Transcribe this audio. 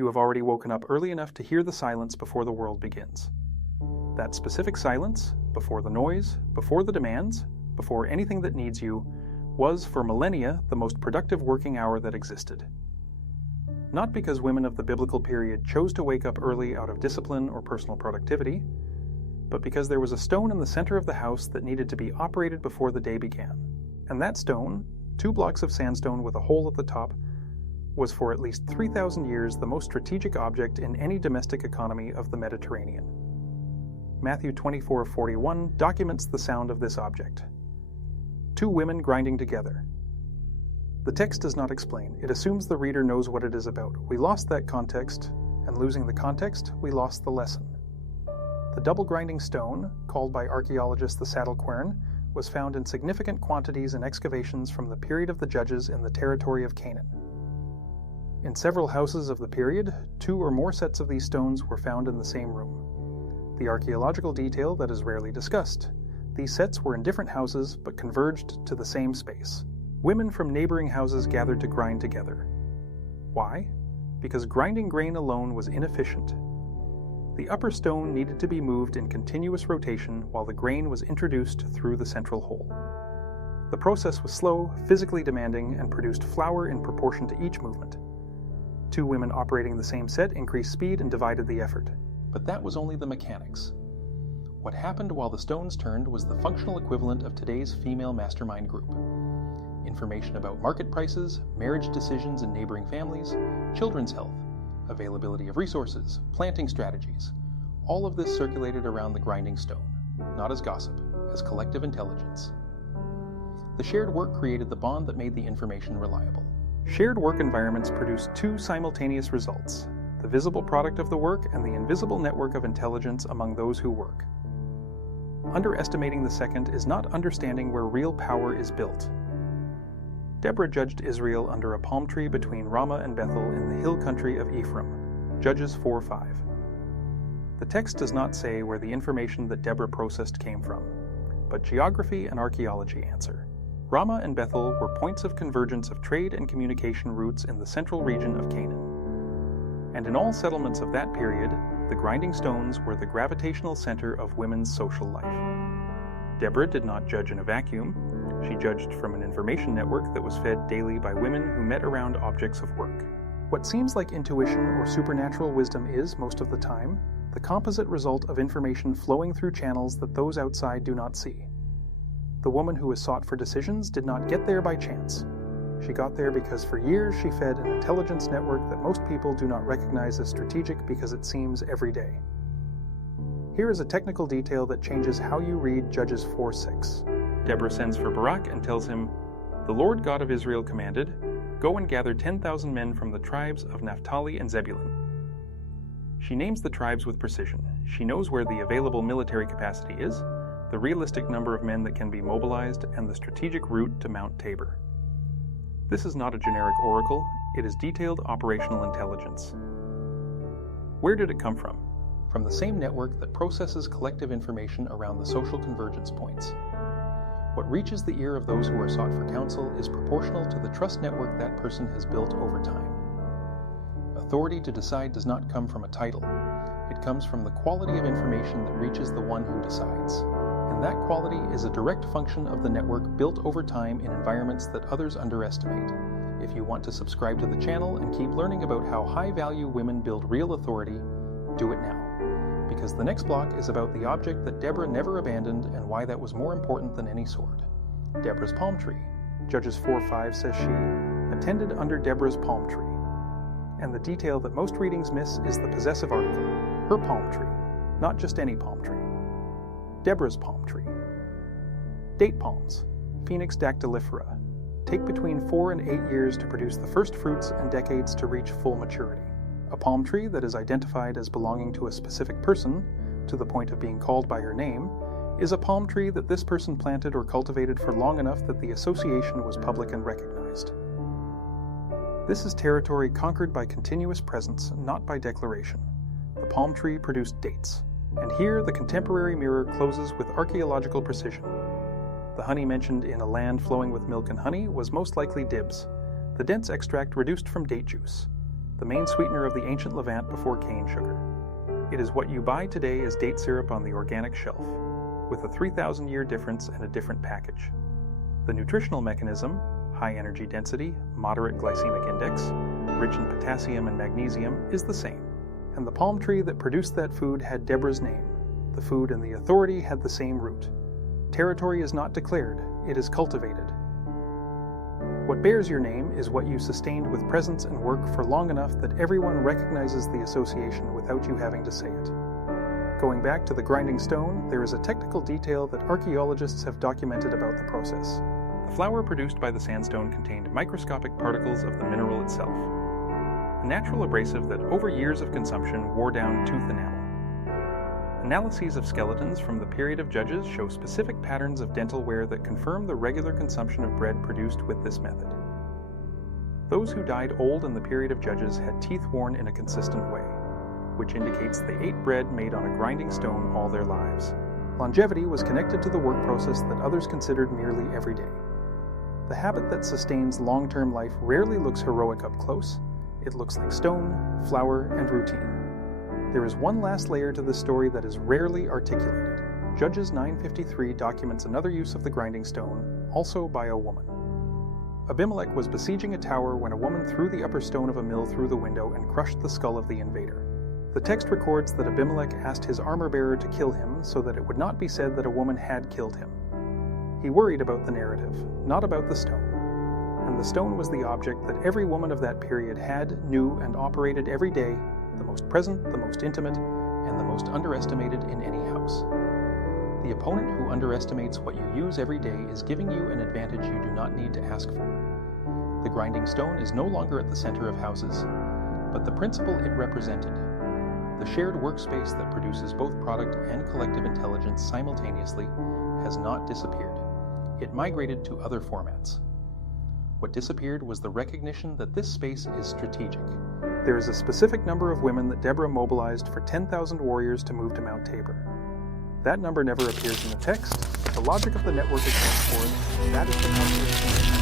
You have already woken up early enough to hear the silence before the world begins. That specific silence, before the noise, before the demands, before anything that needs you, was for millennia the most productive working hour that existed. Not because women of the biblical period chose to wake up early out of discipline or personal productivity, but because there was a stone in the center of the house that needed to be operated before the day began. And that stone, 2 blocks of sandstone with a hole at the top, was for at least 3,000 years the most strategic object in any domestic economy of the Mediterranean. Matthew 24:41 documents the sound of this object. 2 women grinding together. The text does not explain. It assumes the reader knows what it is about. We lost that context, and losing the context, we lost the lesson. The double grinding stone, called by archaeologists the saddle quern, was found in significant quantities in excavations from the period of the Judges in the territory of Canaan. In several houses of the period, 2 or more sets of these stones were found in the same room. The archaeological detail that is rarely discussed. These sets were in different houses but converged to the same space. Women from neighboring houses gathered to grind together. Why? Because grinding grain alone was inefficient. The upper stone needed to be moved in continuous rotation while the grain was introduced through the central hole. The process was slow, physically demanding, and produced flour in proportion to each movement. 2 women operating the same set increased speed and divided the effort. But that was only the mechanics. What happened while the stones turned was the functional equivalent of today's female mastermind group. Information about market prices, marriage decisions in neighboring families, children's health, availability of resources, planting strategies. All of this circulated around the grinding stone, not as gossip, as collective intelligence. The shared work created the bond that made the information reliable. Shared work environments produce 2 simultaneous results: the visible product of the work and the invisible network of intelligence among those who work. Underestimating the second is not understanding where real power is built. Deborah judged Israel under a palm tree between Ramah and Bethel in the hill country of Ephraim, Judges 4:5. The text does not say where the information that Deborah processed came from, but geography and archaeology answer. Ramah and Bethel were points of convergence of trade and communication routes in the central region of Canaan. And in all settlements of that period, the grinding stones were the gravitational center of women's social life. Deborah did not judge in a vacuum. She judged from an information network that was fed daily by women who met around objects of work. What seems like intuition or supernatural wisdom is, most of the time, the composite result of information flowing through channels that those outside do not see. The woman who was sought for decisions did not get there by chance. She got there because for years she fed an intelligence network that most people do not recognize as strategic because it seems every day. Here is a technical detail that changes how you read Judges 4:6. Deborah sends for Barak and tells him, "The Lord God of Israel commanded, go and gather 10,000 men from the tribes of Naphtali and Zebulun." She names the tribes with precision. She knows where the available military capacity is, the realistic number of men that can be mobilized, and the strategic route to Mount Tabor. This is not a generic oracle, it is detailed operational intelligence. Where did it come from? From the same network that processes collective information around the social convergence points. What reaches the ear of those who are sought for counsel is proportional to the trust network that person has built over time. Authority to decide does not come from a title. It comes from the quality of information that reaches the one who decides. And that quality is a direct function of the network built over time in environments that others underestimate. If you want to subscribe to the channel and keep learning about how high-value women build real authority, do it now. Because the next block is about the object that Deborah never abandoned and why that was more important than any sword. Deborah's palm tree. Judges 4:5 says she attended under Deborah's palm tree. And the detail that most readings miss is the possessive article, her palm tree, not just any palm tree. Deborah's palm tree. Date palms, Phoenix dactylifera, take between 4 and 8 years to produce the first fruits and decades to reach full maturity. A palm tree that is identified as belonging to a specific person, to the point of being called by her name, is a palm tree that this person planted or cultivated for long enough that the association was public and recognized. This is territory conquered by continuous presence, not by declaration. The palm tree produced dates. And here the contemporary mirror closes with archaeological precision. The honey mentioned in A Land Flowing with Milk and Honey was most likely Dibs, the dense extract reduced from date juice. the main sweetener of the ancient Levant before cane sugar. It is what you buy today as date syrup on the organic shelf, with a 3,000-year difference and a different package. The nutritional mechanism, high energy density, moderate glycemic index, rich in potassium and magnesium, is the same. And the palm tree that produced that food had Deborah's name. The food and the authority had the same root. Territory is not declared, it is cultivated. What bears your name is what you sustained with presence and work for long enough that everyone recognizes the association without you having to say it. Going back to the grinding stone, there is a technical detail that archaeologists have documented about the process. The flour produced by the sandstone contained microscopic particles of the mineral itself, a natural abrasive that over years of consumption wore down tooth enamel. Analyses of skeletons from the period of Judges show specific patterns of dental wear that confirm the regular consumption of bread produced with this method. Those who died old in the period of Judges had teeth worn in a consistent way, which indicates they ate bread made on a grinding stone all their lives. Longevity was connected to the work process that others considered merely everyday. The habit that sustains long-term life rarely looks heroic up close. It looks like stone, flour, and routine. There is one last layer to this story that is rarely articulated. Judges 9:53 documents another use of the grinding stone, also by a woman. Abimelech was besieging a tower when a woman threw the upper stone of a mill through the window and crushed the skull of the invader. The text records that Abimelech asked his armor-bearer to kill him so that it would not be said that a woman had killed him. He worried about the narrative, not about the stone. And the stone was the object that every woman of that period had, knew, and operated every day, the most present, the most intimate, and the most underestimated in any house. The opponent who underestimates what you use every day is giving you an advantage you do not need to ask for. The grinding stone is no longer at the center of houses, but the principle it represented, the shared workspace that produces both product and collective intelligence simultaneously, has not disappeared. It migrated to other formats. What disappeared was the recognition that this space is strategic. There is a specific number of women that Deborah mobilized for 10,000 warriors to move to Mount Tabor. That number never appears in the text. The logic of the network is for that is the calculation.